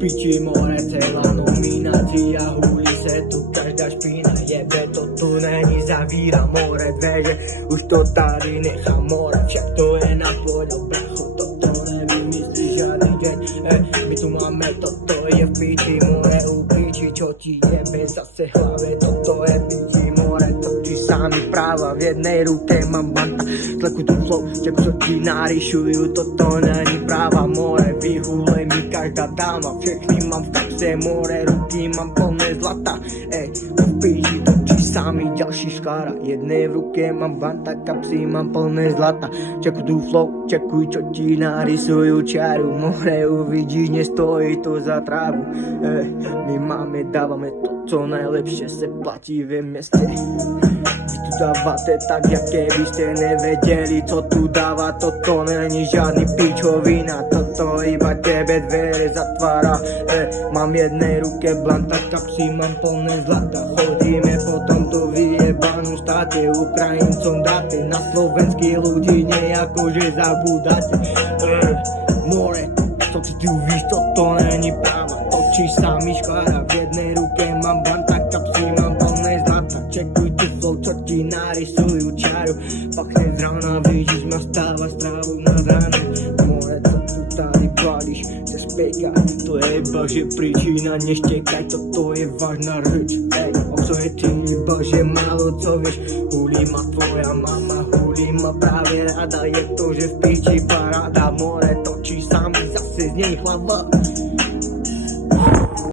piči more, celá nominácia, hulí se tu každá špína, jebe to tu není, zavíra more dveře, už to tady nechá more, však to je na poľo, bracho, toto nevymyslí žádný deň, my tu máme, toto je v piči more, u piči, čo ti jebe zase hlave, toto je piči more, točí sami práva, v jednej ruke mám banta, tleku tu flow, čaku čo ti naryšujú, toto není práva more, vyhule mi každá dáma, všechny mám v kapse more, ruky mám plné zlata, v piči točí sami ďalší škára, jednej v ruke mám banta, kapsy mám plné zlata, čaku tu flow, čakuj čo ti narysujú čaru, more uvidíš, nestojí to za trávu, my máme, dávame to, co najlepšie se platí v meste. Vy tu dávate tak, jak keby ste nevedeli, co tu dáva, toto není žádný pičovina, toto iba tebe dvere zatvára, mám jednej ruke blanta, kapsy mám plné zlata, chodíme po tomto vyjebanom štáte, Ukrajincom dáte, na slovenských ľudí nejako, že zabudáte, more, co ty tu víš, toto není práva, točí sami škvára, v jednej ruke mám banta, kapsy mám plné zlata, čekuj tu flow, čo ti narysujú čaru, pachne z rána, vidíš ma stáva strávu na ráne, more, to tu tady pálíš, nespejka, to je iba, že príčina, neštekaj, toto je vážna reč, obso je ty iba, že málo co vieš, hulí ma tvoja mama, hulí ma práve rada, je to, že v piči paráda, more, točí sami, zase z nej hlava,